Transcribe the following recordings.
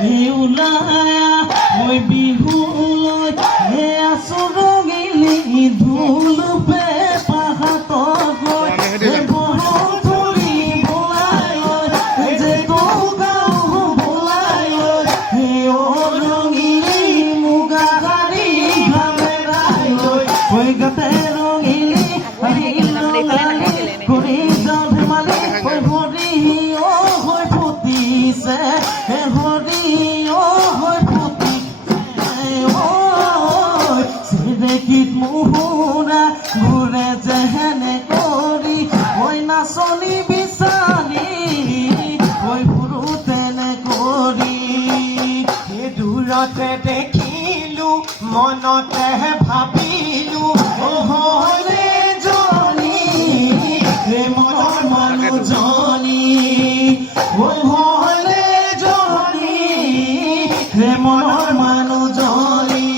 ওলায়া মই বিহুলৈ হে আছো ৰঙিলি ঢোল পেঁপা হাতত লৈ হে বহুত ধৰি বোলাই লৈ যে গাঁও বোলাই লৈ হে অ ৰঙিলি মুগা শাৰী ঘামেৰাই লৈ হৈ গাতে ৰঙিলি আহিল ৰঙালী কৰি যাওঁ ধেমালি হৈ ভৰি অ হৈ ফুটিছে হে হৰি অ হৈ ফুটিছে চিৰেকীত মুহুৰা ঘূৰে যেহেনে কৰি হৈ নাচনি বিচাৰি হৈ ফুৰো তেনে কৰি দূৰতে দেখিলো মনতে ভাবিলো হলে জনী হে মনৰ মানুহজনী হলে জনী হে মনৰ মানুহজনী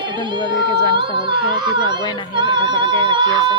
একদম দূৰলৈকে যোৱা নিচিনা হ'ল সিহঁতিতো আগুৱাই নাহে এটা জেগাতে ৰাখি আছে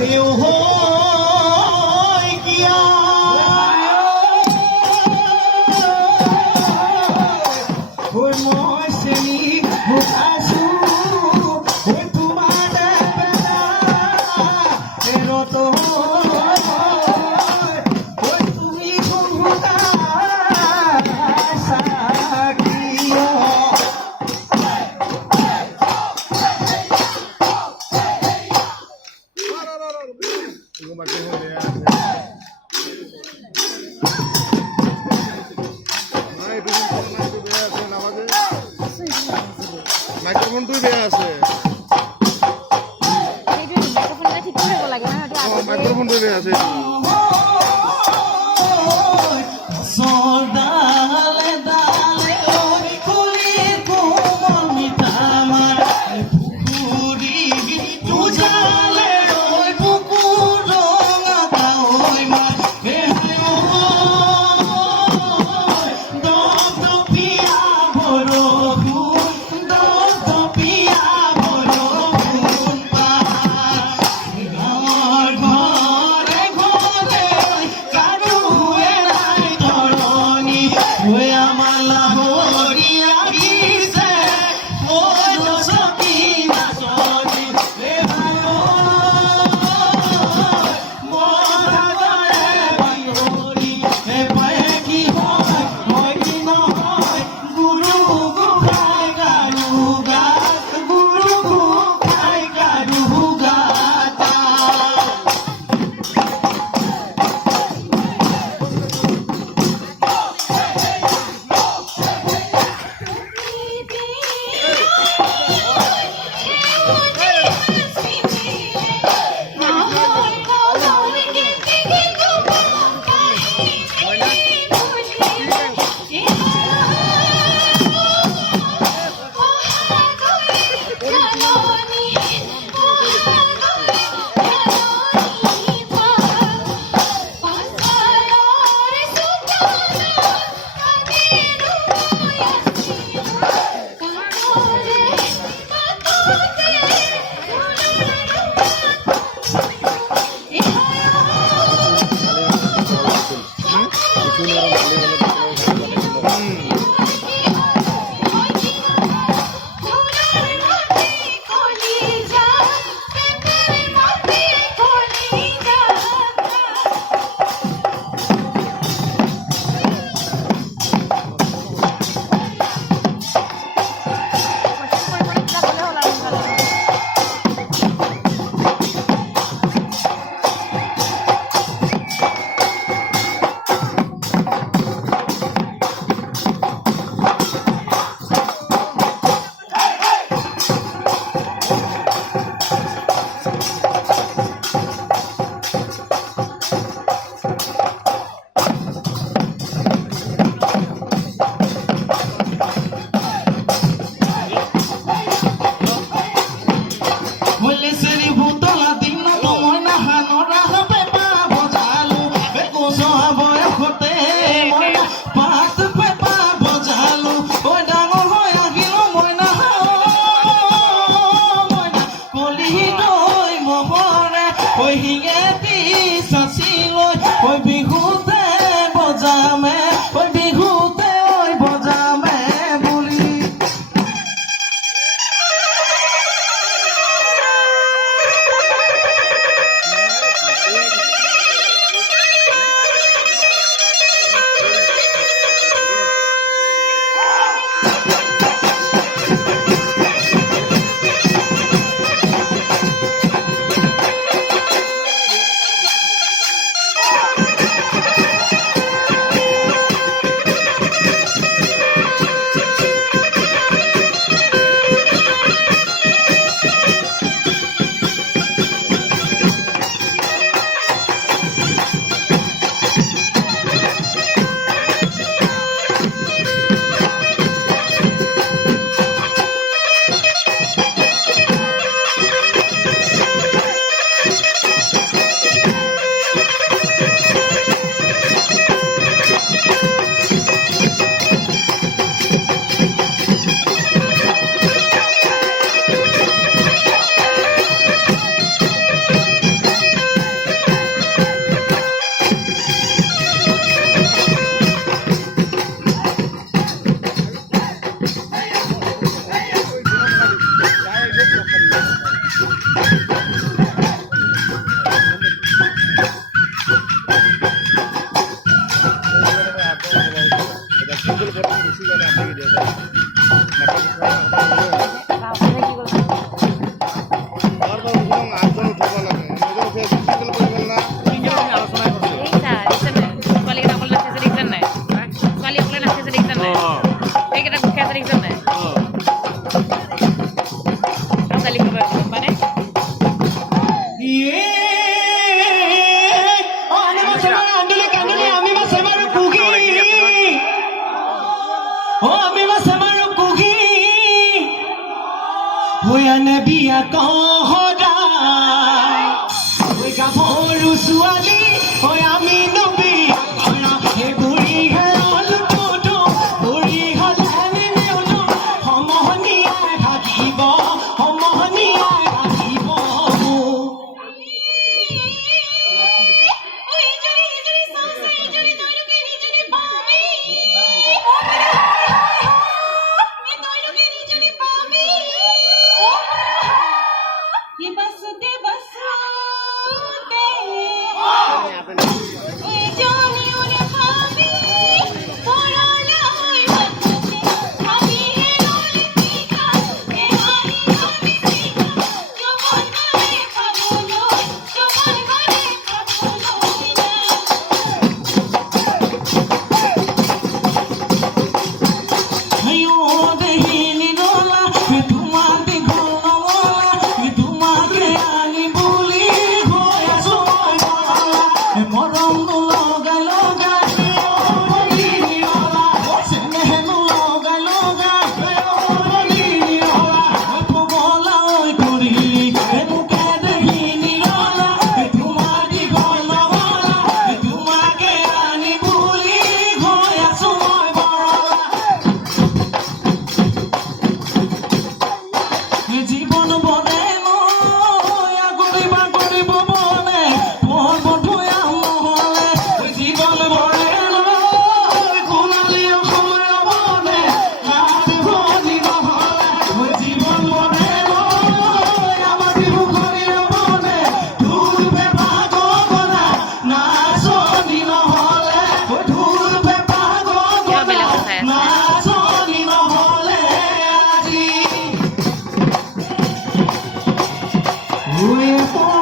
চেও হয় কিয়া ঐ মই চেনি ভুকাইছো ঐ তোমাৰ পেলা এৰত ঐ তুমি ভুকাইছা কিয় মাইক্ৰোফোনটো বেয়া আছে সেইটোৱে মাইক্ৰফোন এটা ঠিক কৰিব লাগে নহয় এতিয়া আগতে মাইক্রোফোনটো বেয়া আছে ডালে ডালে ওই কুলি কোমল মিঠা আমার পুকুরি তুজালে ওই পুকুর রঙা ওই মাছ দপিয়া বরফুন দপিয়া বরফুন পাহাড় ঘরে ঘরে কারু এড়াই ধরণী ওই আমার লাহরি আগিছে ওই দশকি নাচনি রে ভাইও মরাগরে বাইহরি এ পায়ে কি হয় হয় কি নহয় গুরু গুখাই গারু গাত গুরু গুখাই গারু গাতা ইয়ে আমি মাছেমাৰ আন্দোলে কান্দোলে আমি মাছেমাৰ কুকি আমি মাছেমাৰ কুকি হৈয়ানে বিয়া কহৰা হৈ গাভৰু ছোৱালী হৈ আমি নবী সেই বুঢ়ী হেৰল টুটু বুঢ়ী হলে নেউলো সমহনীয়াই থাকিব সমহনীয়াই থাকিব জীবন বনে আগৰি বাগৰিব বনে মোৰ বধুয়া নহলে জীবন বনে কোনালি সময় বনে হাত ভৰি নহলে জীবন বনে আমাৰ বিহু ঘৰিৰ বনে ঢোল পেঁপা গগনা নাচনি নহলে ঢোল পেঁপা গগনা নাচনি নহলে আজি We're